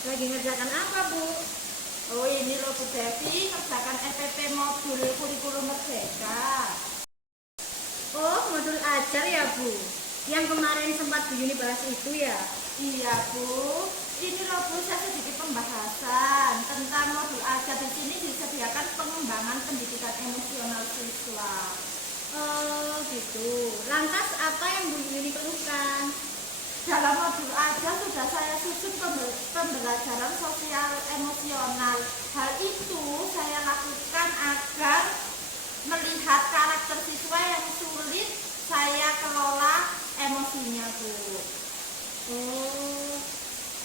Lagi ngerjakan apa, Bu? Oh ini loh Bu Devi, ngerjakan EPP modul kurikulum merdeka. Oh, modul ajar ya, Bu? Yang kemarin sempat Bu Yuni bahas itu ya? Iya Bu, ini loh Bu, saya sedikit pembahasan tentang modul ajar. Di sini disediakan pengembangan pendidikan emosional siswa. Oh, gitu. Lantas apa yang Bu Yuni keluhkan? Dalam modul ajar sudah saya susun pembelajaran sosial emosional. Hal itu saya lakukan agar melihat karakter siswa yang sulit saya kelola emosinya Bu. Oh,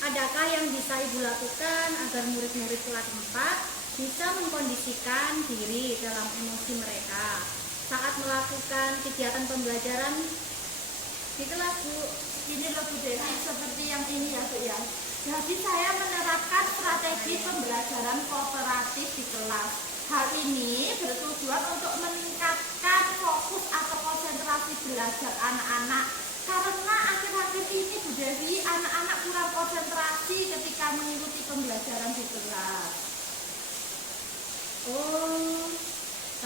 adakah yang bisa Ibu lakukan agar murid-murid kelas 4 bisa mengkondisikan diri dalam emosi mereka saat melakukan kegiatan pembelajaran di kelas, Bu? Ini loh Bu Devi, seperti yang ini ya Bu ya. Jadi saya menerapkan strategi pembelajaran kooperatif di kelas. Hal ini bertujuan untuk meningkatkan fokus atau konsentrasi belajar anak-anak. Karena akhir-akhir ini Bu Devi, anak-anak kurang konsentrasi ketika mengikuti pembelajaran di kelas. Oh,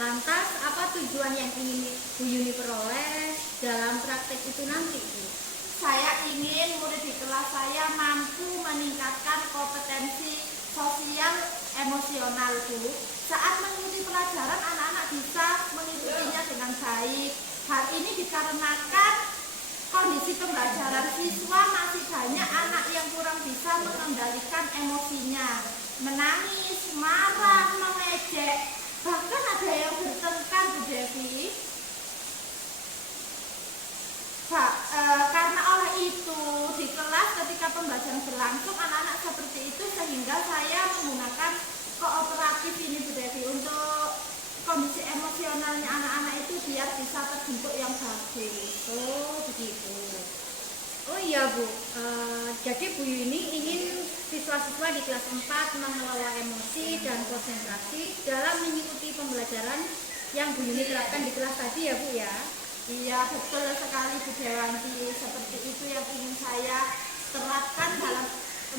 lantas apa tujuan yang ingin Bu Yuni peroleh dalam praktek itu nanti, Bu? Saya ingin murid di kelas saya mampu meningkatkan kompetensi sosial emosional Bu. Saat mengikuti pelajaran, anak-anak bisa mengikutinya dengan baik. Hal ini dikarenakan kondisi pembelajaran siswa masih banyak anak yang kurang bisa mengendalikan emosinya, menangis, marah, mengejek, bahkan ada yang bertengkar Bu Devi. Karena oleh itu di kelas ketika pembelajaran berlangsung anak-anak seperti itu, sehingga saya menggunakan kooperatif ini Bu Devi untuk kondisi emosionalnya anak-anak itu biar bisa terbentuk yang bagus. Oh, begitu. Oh iya, Bu. Jadi Bu Yuni ingin siswa-siswa di kelas 4 mengelola emosi dan konsentrasi dalam mengikuti pembelajaran yang Bu Yuni terapkan di kelas tadi ya, Bu ya? Iya betul sekali Bu Dewanti, seperti itu yang ingin saya terapkan dalam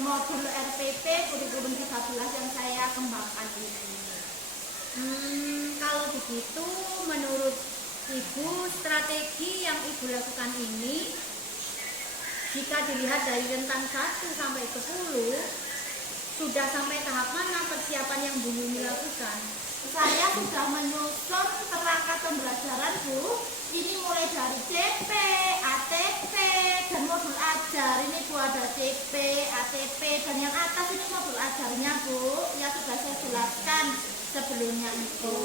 modul RPP kurikulum 13 yang saya kembangkan ini. Kalau begitu menurut Ibu strategi yang Ibu lakukan ini jika dilihat dari rentang 1 sampai 10 sudah sampai tahap mana persiapan yang Bu Yuni lakukan? Saya sudah menyusun kerangka pembelajaran Bu. Ini mulai dari CP, ATP, dan modul ajar. Ini Bu ada CP, ATP, dan yang atas ini modul ajarnya Bu. Ya sudah saya jelaskan sebelumnya itu.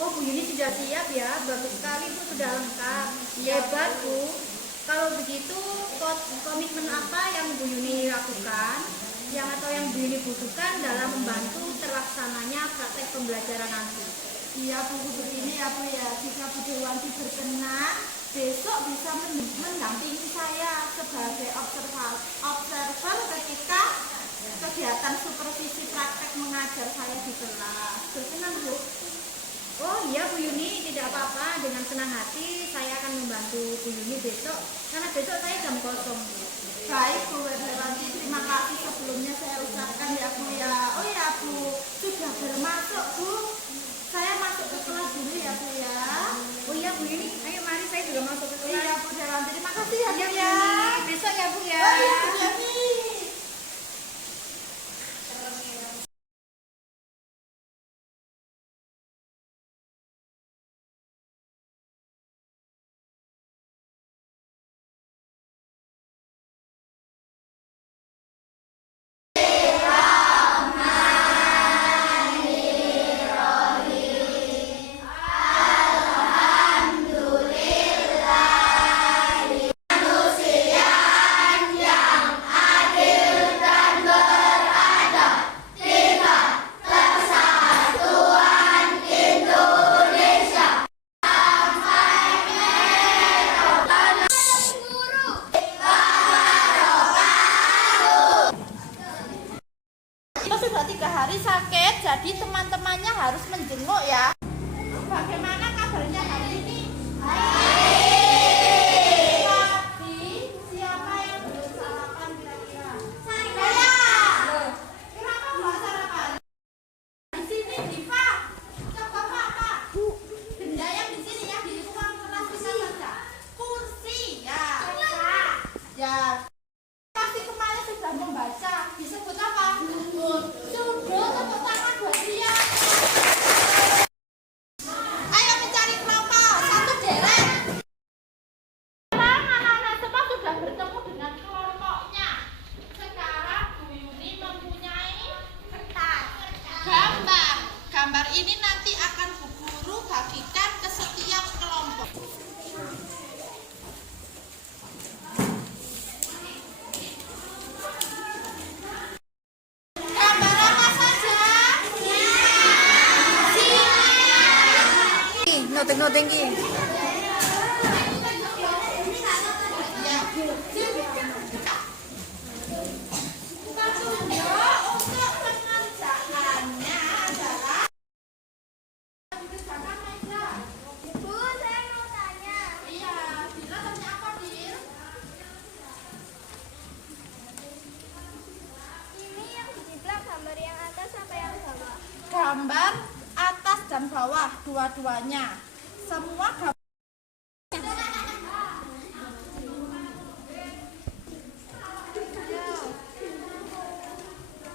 Oh, Bu Yuni sudah siap ya, bagus sekali Bu, sudah lengkap. Hebat Bu. Kalau begitu komitmen apa yang Bu Yuni lakukan, yang Bu Yuni butuhkan dalam membantu terlaksananya praktek pembelajaran nanti? Iya Bu, begini ya Bu ya, jika Bu Dewanti berkenan besok bisa mendampingi saya sebagai observer ketika kegiatan supervisi praktek mengajar saya di kelas. Berkenan Bu? Oh iya Bu Yuni, tidak apa-apa, dengan senang hati saya akan membantu Bu Yuni besok, karena besok saya jam kosong Bu. Baik Bu Dewanti, terima kasih sebelumnya saya ucapkan ya Bu ya. Oh ya Bu, sudah bermasuk Bu. Saya masuk ke kelas dulu ya Bu ya. Oh iya Bu Yuni, ayo mari saya juga masuk ke kelas. Iya Bu Dewanti, terima kasih ya Bu ya. Besok ya Bu ya. Oh iya Bu Dewanti. Sudah 3 hari sakit, jadi teman-temannya harus menjenguk ya. Bagaimana kabarnya hari ini? Baik. Siapa yang belum sarapan kira-kira? tinggi. Petunjuk untuk pengerjaannya adalah dikerjakan meja. Bu, saya mau tanya. Iya, Dila tanya apa, Dil? Ini yang dijiplak gambar yang atas apa yang bawah? Gambar atas dan bawah dua-duanya. Semua gambar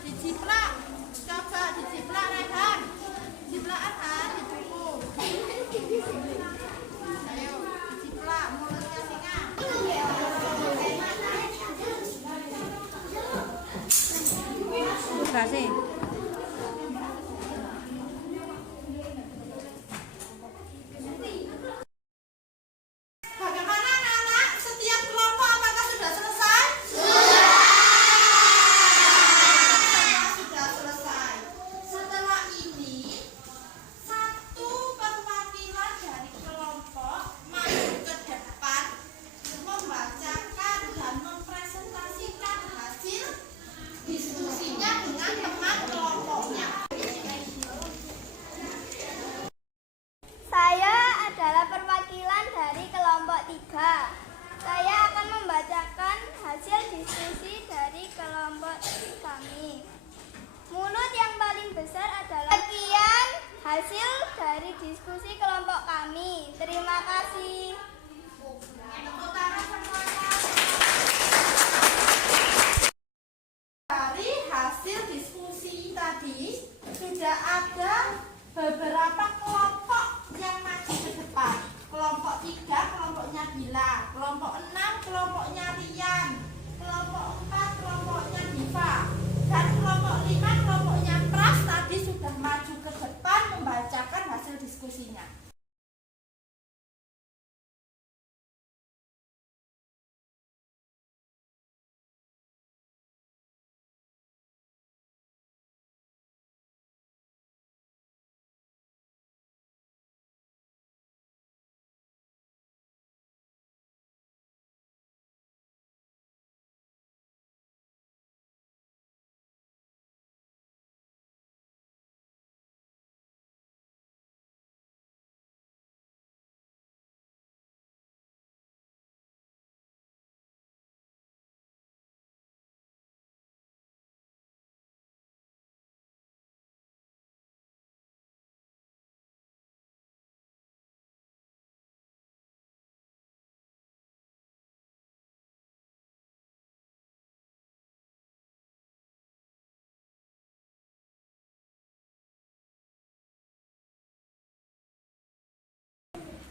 dijiplak. Coba dijiplak, Rehan. Jiplak Han di buku. Ayo, dijiplak mulutnya singa. Kasih. Bagaimana anak-anak? Setiap kelompok apakah sudah selesai? Sudah selesai. Setelah ini, satu perwakilan dari kelompok maju ke depan membacakan dan mempresentasikan hasil diskusinya dengan teman kelompoknya. Saya adalah perwakilan dari kelompok 3. Saya akan membacakan hasil diskusi dari kelompok kami. Mulut yang paling besar adalah sekian hasil dari diskusi kelompok kami. Terima kasih. Tepuk tangan semuanya. Dari hasil diskusi tadi sudah ada beberapa kelompok yang maju ke depan. Kelompok 3 kelompoknya Bila, kelompok 6 kelompoknya Rian, kelompok 4 kelompoknya Diva, dan kelompok 5 kelompoknya Pras tadi sudah maju ke depan membacakan hasil diskusinya.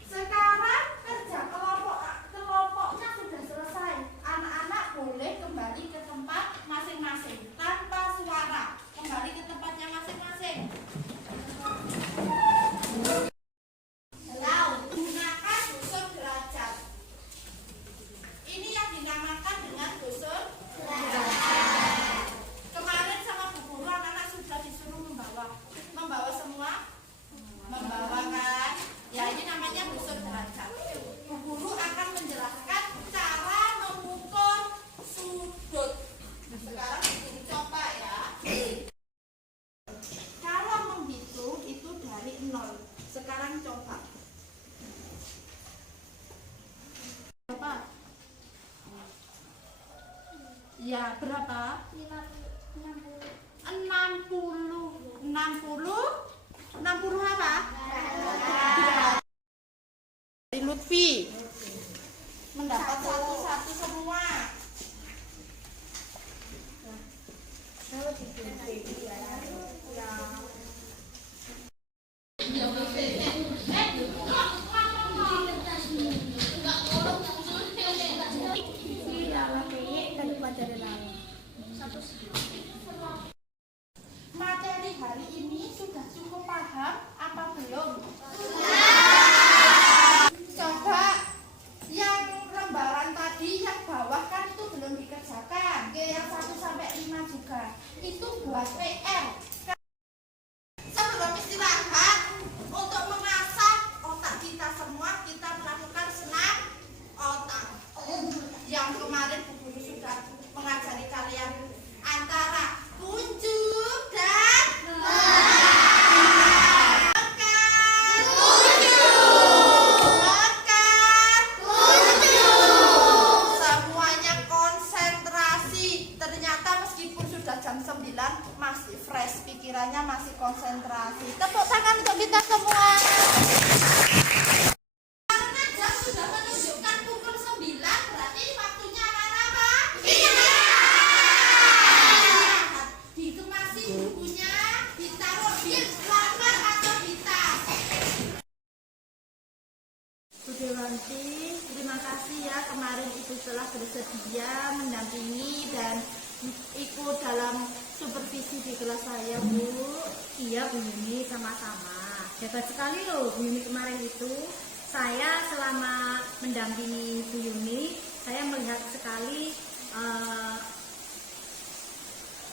Sekarang kerja kelompoknya sudah selesai. Anak-anak boleh kembali ke tempat masing-masing tanpa suara. Kembali ke tempatnya masing-masing. Lalu gunakan busur derajat. Ini yang dinamakan dengan busur derajat. Kemarin sama Bu Guru anak-anak sudah disuruh membawa semua. Membawa kan? Ya, ini namanya busur derajat. Bu Guru akan menjelaskan cara mengukur sudut. Sekarang dicoba ya. Kalau menghitung itu dari 0. Sekarang coba. Berapa? Ya, berapa? 60 apa? Dari Lutfi mendapat satu-satu semua. Materi hari ini sudah cukup paham apa belum? Coba yang lembaran tadi yang bawah kan itu belum dikerjakan. Yang 1 sampai 5 juga. Itu buat PR. Sebelum istirahat untuk mengasah otak kita ternyata meskipun sudah jam 9 masih fresh, pikirannya masih konsentrasi. Tepuk tangan untuk kita semua. Karena jam sudah menunjukkan pukul 9, berarti waktunya anak-anak apa? Dihitung masih bukunya, ditaruh di lamar atau di tas. Bu Dewanti, terima kasih ya kemarin Ibu telah bersedia mendampingi dan ikut dalam supervisi di kelas saya, Bu. Iya Bu Yuni, sama-sama. Hebat sekali loh Bu Yuni kemarin itu. Saya selama mendampingi Bu Yuni, saya melihat sekali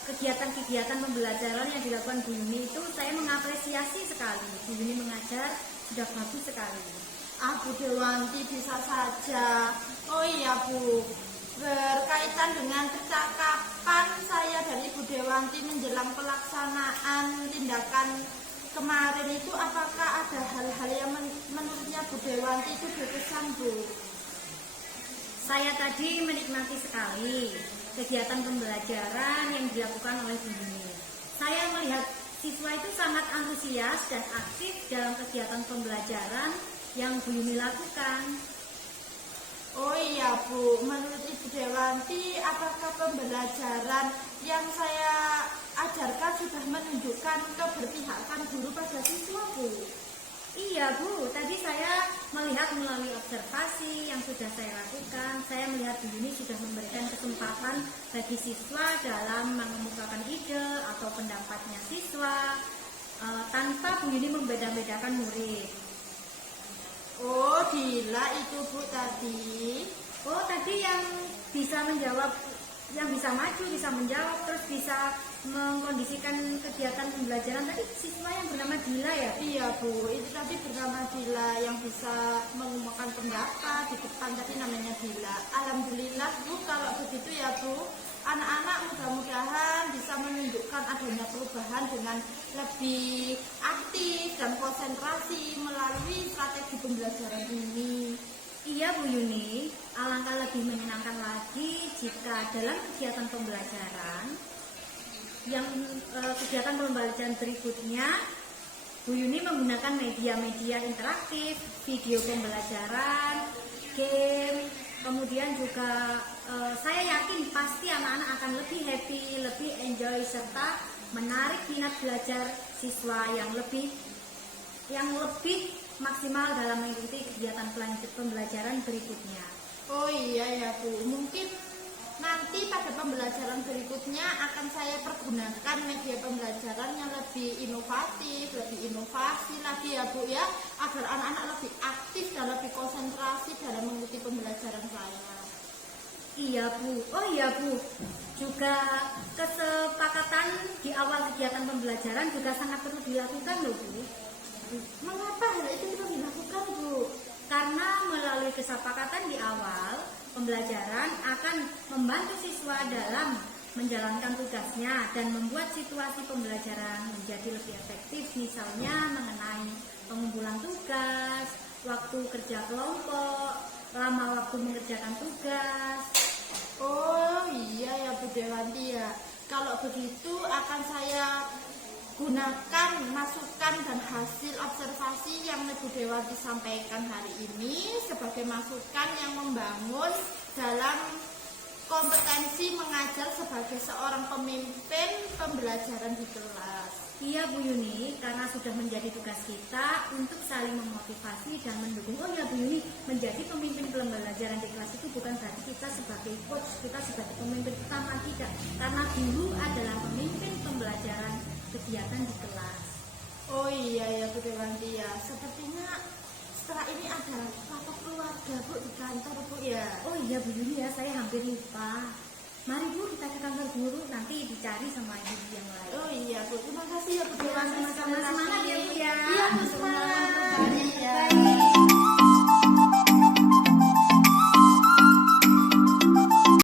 kegiatan-kegiatan pembelajaran yang dilakukan Bu Yuni itu saya mengapresiasi sekali. Bu Yuni mengajar sudah bagus sekali. Bu Dewanti bisa saja. Oh iya Bu, berkaitan dengan percakapan saya dan Ibu Dewanti menjelang pelaksanaan tindakan kemarin itu, apakah ada hal-hal yang menurutnya Bu Dewanti itu berkesan, Bu? Saya tadi menikmati sekali kegiatan pembelajaran yang dilakukan oleh Bu Yuni. Saya melihat siswa itu sangat antusias dan aktif dalam kegiatan pembelajaran yang Bu Yuni lakukan. Oh iya Bu, menurut Ibu Dewanti, apakah pembelajaran yang saya ajarkan sudah menunjukkan keberpihakan guru pada siswa, Bu? Iya Bu, tadi saya melihat melalui observasi yang sudah saya lakukan, saya melihat Bu Yuni sudah memberikan kesempatan bagi siswa dalam mengemukakan ide atau pendapatnya siswa tanpa Bu Yuni membeda-bedakan murid. Oh, gila itu Bu tadi. Oh, tadi yang bisa menjawab, yang bisa maju, bisa menjawab, terus bisa mengkondisikan kegiatan pembelajaran tadi siswa yang bernama Dila ya? Iya Bu, itu tadi bernama Dila yang bisa mengumumkan pendapat di depan, tadi namanya Dila. Alhamdulillah Bu, kalau begitu ya Bu, anak-anak mudah-mudahan bisa menunjukkan adanya perubahan dengan lebih aktif dan konsentrasi melalui strategi pembelajaran ini. Iya Bu Yuni, alangkah lebih menyenangkan lagi jika dalam kegiatan pembelajaran kegiatan pembelajaran berikutnya Bu Yuni menggunakan media-media interaktif, video pembelajaran, game, kemudian juga saya yakin pasti anak-anak akan lebih happy, lebih enjoy serta menarik minat belajar siswa yang lebih maksimal dalam mengikuti kegiatan pembelajaran berikutnya. Oh iya ya Bu, mungkin nanti pada pembelajaran berikutnya akan saya pergunakan media pembelajaran yang lebih inovatif, lebih inovasi lagi ya Bu ya, agar anak-anak lebih aktif dan lebih konsentrasi dalam mengikuti pembelajaran saya. Iya Bu, oh iya Bu, juga kesepakatan di awal kegiatan pembelajaran juga sangat perlu dilakukan loh Bu. Mengapa hal itu perlu dilakukan Bu? Karena melalui kesepakatan di awal pembelajaran akan membantu siswa dalam menjalankan tugasnya dan membuat situasi pembelajaran menjadi lebih efektif, misalnya mengenai pengumpulan tugas, waktu kerja kelompok, lama waktu mengerjakan tugas. Oh iya ya Bu Dewanti ya. Kalau begitu akan saya gunakan masukan dan hasil observasi yang Ibu Dewanti sampaikan hari ini sebagai masukan yang membangun dalam kompetensi mengajar sebagai seorang pemimpin pembelajaran di kelas. Iya Bu Yuni, karena sudah menjadi tugas kita untuk saling memotivasi dan mendukung. Oh ya Bu Yuni, menjadi pemimpin pembelajaran di kelas itu bukan berarti kita sebagai coach, kita sebagai pemimpin utama, tidak. Karena guru adalah pemimpin pembelajaran kegiatan di kelas. Oh iya ya Bu Dewanti ya, sepertinya setelah ini ada rapat keluarga Bu di kantor Bu ya. Oh iya Bu Yuni ya, saya hampir lupa. Mari Bu kita ke kantor guru, nanti dicari sama ibu yang lain. Oh iya Bu, terima kasih ya Bu Dewanti. Sama-sama, semangat